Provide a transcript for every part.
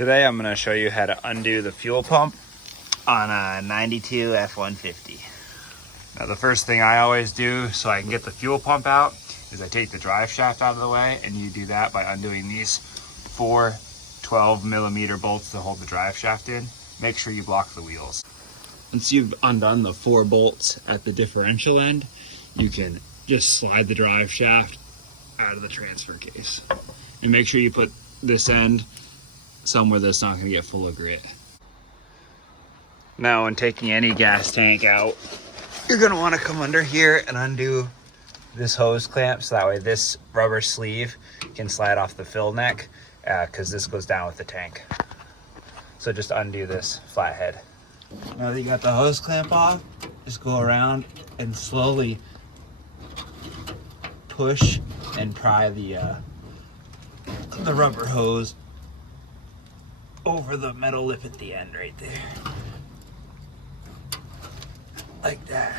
Today I'm going to show you how to undo the fuel pump on a 92 F-150. Now the first thing I always do so I can get the fuel pump out is I take the drive shaft out of the way, and you do that by undoing these 4 12mm bolts to hold the drive shaft in. Make sure you block the wheels. Once you've undone the 4 bolts at the differential end, you can just slide the drive shaft out of the transfer case. And make sure you put this end somewhere that's not going to get full of grit. Now when taking any gas tank out, you're going to want to come under here and undo this hose clamp, so that way this rubber sleeve can slide off the fill neck, because this goes down with the tank. So just undo this flathead. Now that you got the hose clamp off, just go around and slowly push and pry the rubber hose over the metal lip at the end right there. Like that.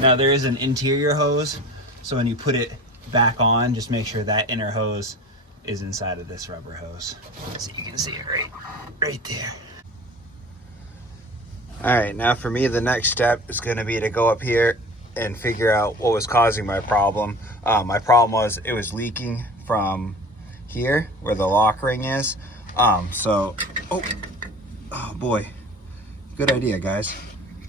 Now there is an interior hose, so when you put it back on, just make sure that inner hose is inside of this rubber hose. So you can see it right there. All right, now for me, the next step is gonna be to go up here and figure out what was causing my problem. My problem was it was leaking from here where the lock ring is. Oh boy, good idea, guys.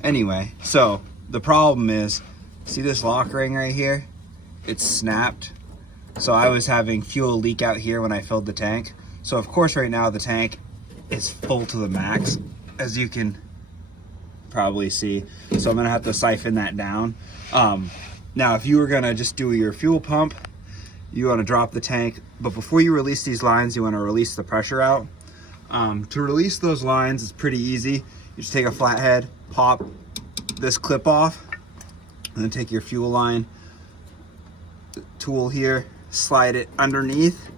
Anyway, so the problem is, see this lock ring right here? It's snapped. So I was having fuel leak out here when I filled the tank. So of course right now the tank is full to the max, as you can probably see. So I'm gonna have to siphon that down. Now if you were gonna just do your fuel pump, you wanna drop the tank, but before you release these lines, you wanna release the pressure out. To release those lines, it's pretty easy. You just take a flathead, pop this clip off, and then take your fuel line tool here, slide it underneath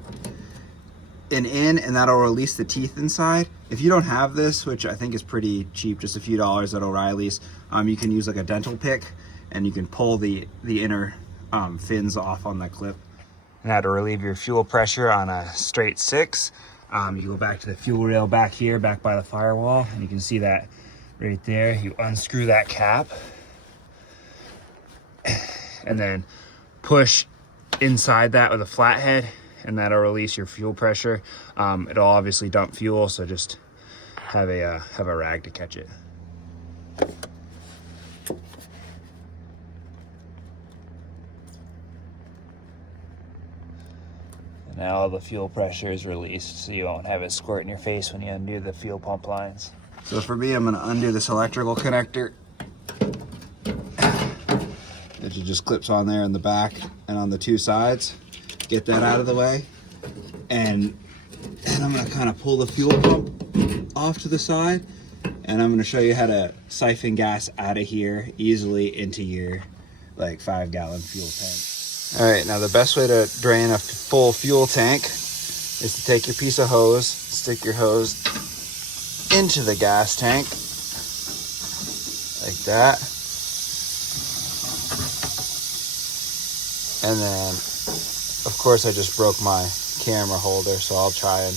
and in, and that'll release the teeth inside. If you don't have this, which I think is pretty cheap, just a few dollars at O'Reilly's, you can use like a dental pick and you can pull the inner fins off on that clip. And how to relieve your fuel pressure on a straight 6. You go back to the fuel rail back here, back by the firewall, and you can see that right there. You unscrew that cap and then push inside that with a flathead, and that'll release your fuel pressure. It'll obviously dump fuel, so just have a rag to catch it. And now all the fuel pressure is released, so you won't have it squirt in your face when you undo the fuel pump lines. So for me, I'm gonna undo this electrical connector. It just clips on there in the back and on the 2 sides. Get that out of the way. And I'm gonna kind of pull the fuel pump off to the side, and I'm gonna show you how to siphon gas out of here easily into your like 5-gallon fuel tank. All right, now the best way to drain a full fuel tank is to take your piece of hose, stick your hose into the gas tank like that. And then, of course, I just broke my camera holder, so I'll try and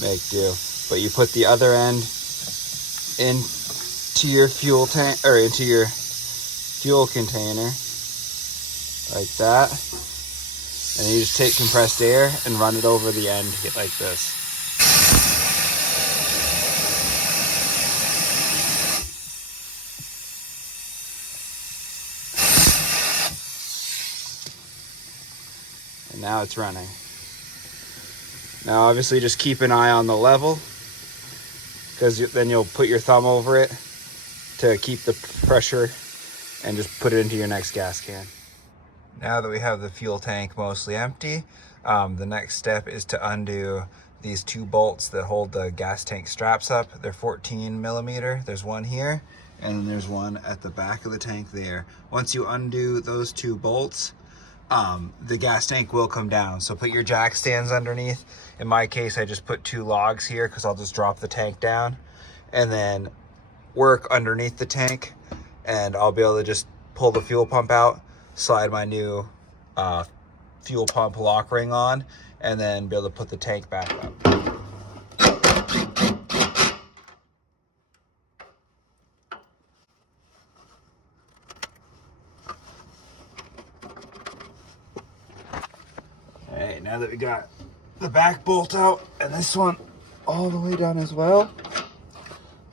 make do. But you put the other end into your fuel tank, or into your fuel container, like that. And you just take compressed air and run it over the end like this. And now it's running. Now obviously just keep an eye on the level, because then you'll put your thumb over it to keep the pressure and just put it into your next gas can. Now that we have the fuel tank mostly empty, the next step is to undo these 2 bolts that hold the gas tank straps up. They're 14mm. There's one here, and then there's one at the back of the tank there. Once you undo those 2 bolts, the gas tank will come down. So put your jack stands underneath. In my case, I just put 2 logs here because I'll just drop the tank down, and then work underneath the tank, and I'll be able to just pull the fuel pump out, slide my new fuel pump lock ring on, and then be able to put the tank back up. now that we got the back bolt out and this one all the way down as well,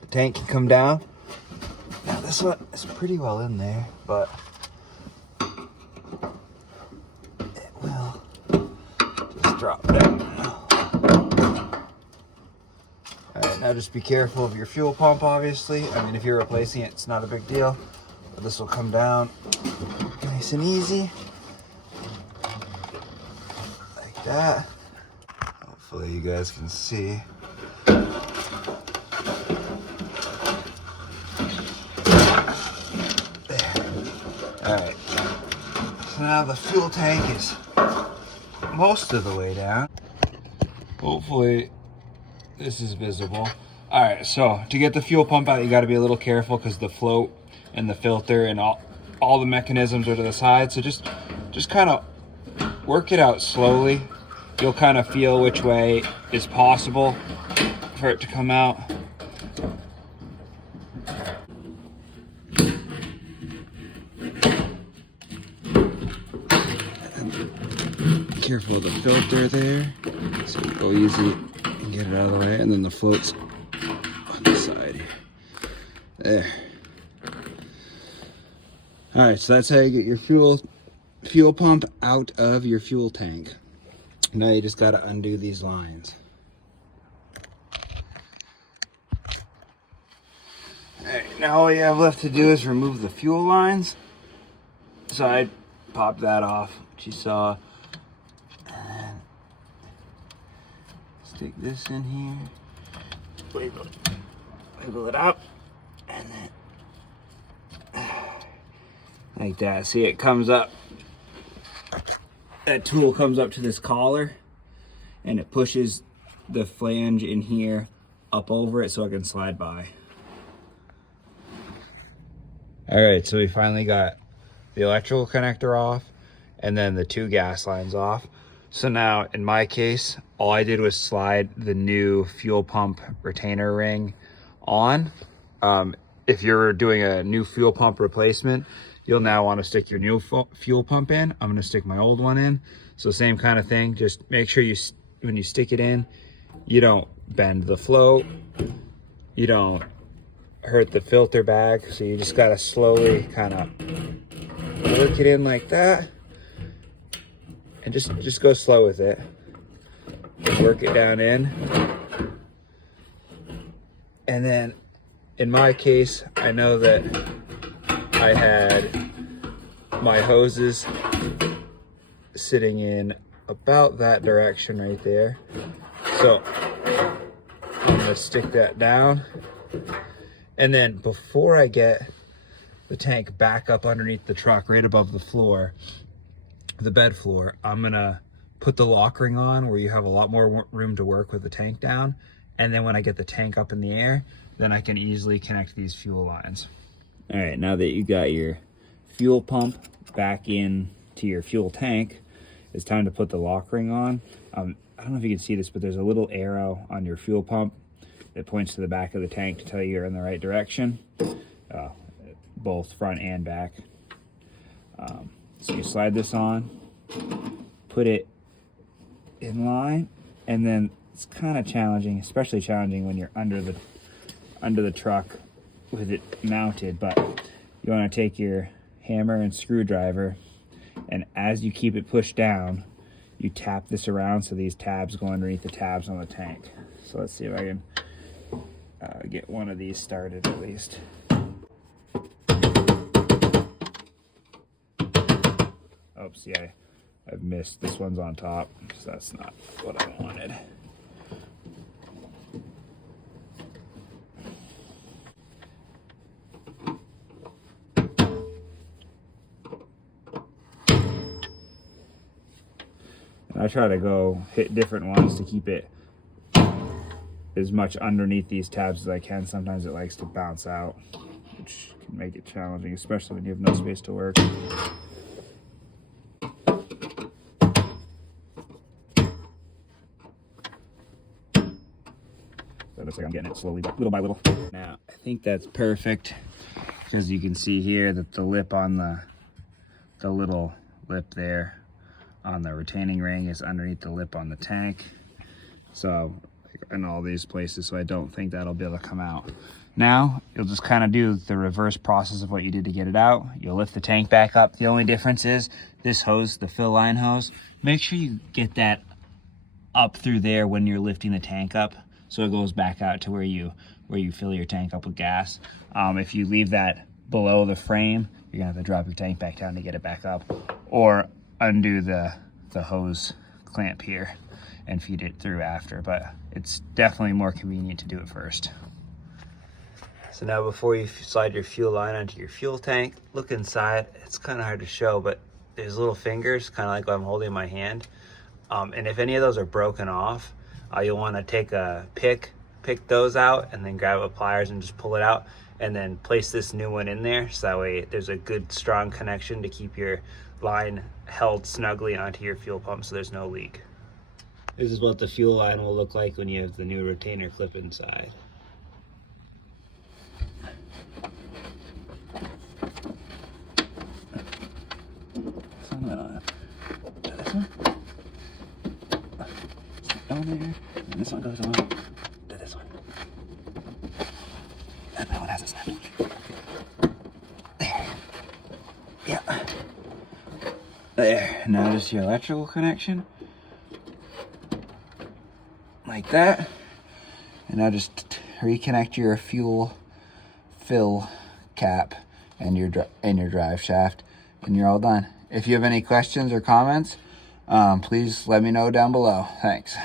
the tank can come down. Now this one is pretty well in there, but it will just drop down now. Alright, now just be careful of your fuel pump, obviously. I mean, if you're replacing it, it's not a big deal. But this will come down nice and easy. Like that. Hopefully you guys can see. Alright, so now the fuel tank is most of the way down. Hopefully this is visible. Alright, so to get the fuel pump out, you got to be a little careful because the float and the filter and all the mechanisms are to the side. So just kind of work it out slowly. You'll kind of feel which way is possible for it to come out. Careful of the filter there, so you go easy and get it out of the way, and then the float's on the side here. There. All right, so that's how you get your fuel pump out of your fuel tank. Now you just got to undo these lines. All right, now all you have left to do is remove the fuel lines. So I popped that off, which you saw. Stick this in here, wiggle it up, and then like that. See, it comes up, that tool comes up to this collar and it pushes the flange in here up over it so I can slide by. All right, so we finally got the electrical connector off and then the two gas lines off. So now in my case, all I did was slide the new fuel pump retainer ring on. If you're doing a new fuel pump replacement, you'll now want to stick your new fuel pump in. I'm going to stick my old one in. So same kind of thing. Just make sure when you stick it in, you don't bend the float. You don't hurt the filter bag. So you just got to slowly kind of work it in like that. And just go slow with it. Just work it down in. And then in my case, I know that I had my hoses sitting in about that direction right there. So I'm gonna stick that down. And then before I get the tank back up underneath the truck, right above the floor, the bed floor, I'm gonna put the lock ring on where you have a lot more room to work with the tank down. And then when I get the tank up in the air, then I can easily connect these fuel lines. All right, now that you got your fuel pump back in to your fuel tank, it's time to put the lock ring on. I don't know if you can see this, but there's a little arrow on your fuel pump that points to the back of the tank to tell you you're in the right direction, both front and back. So you slide this on, put it in line, and then it's kind of challenging, especially challenging when you're under the truck with it mounted, but you want to take your hammer and screwdriver, and as you keep it pushed down, you tap this around so these tabs go underneath the tabs on the tank. So let's see if I can get one of these started at least. Oops, yeah, I've missed. This one's on top, so that's not what I wanted. And I try to go hit different ones to keep it as much underneath these tabs as I can. Sometimes it likes to bounce out, which can make it challenging, especially when you have no space to work. It looks like I'm getting it slowly, but little by little. Now, I think that's perfect because you can see here that the lip on the little lip there on the retaining ring is underneath the lip on the tank. So, in all these places, so I don't think that'll be able to come out. Now, you'll just kind of do the reverse process of what you did to get it out. You'll lift the tank back up. The only difference is this hose, the fill line hose, make sure you get that up through there when you're lifting the tank up, so it goes back out to where you fill your tank up with gas. If you leave that below the frame, you're gonna have to drop your tank back down to get it back up, or undo the hose clamp here and feed it through after, but it's definitely more convenient to do it first. So now before you slide your fuel line onto your fuel tank, look inside. It's kind of hard to show, but there's little fingers, kind of like what I'm holding in my hand. And if any of those are broken off, you'll want to take a pick those out, and then grab a pliers and just pull it out, and then place this new one in there, so that way there's a good strong connection to keep your line held snugly onto your fuel pump so there's no leak. This is what the fuel line will look like when you have the new retainer clip inside. This one on there, and this one goes on to this one. And that one has a snap. There. Yeah. There. Now just your electrical connection. Like that. And now just reconnect your fuel fill cap and your drive shaft, and you're all done. If you have any questions or comments, please let me know down below. Thanks.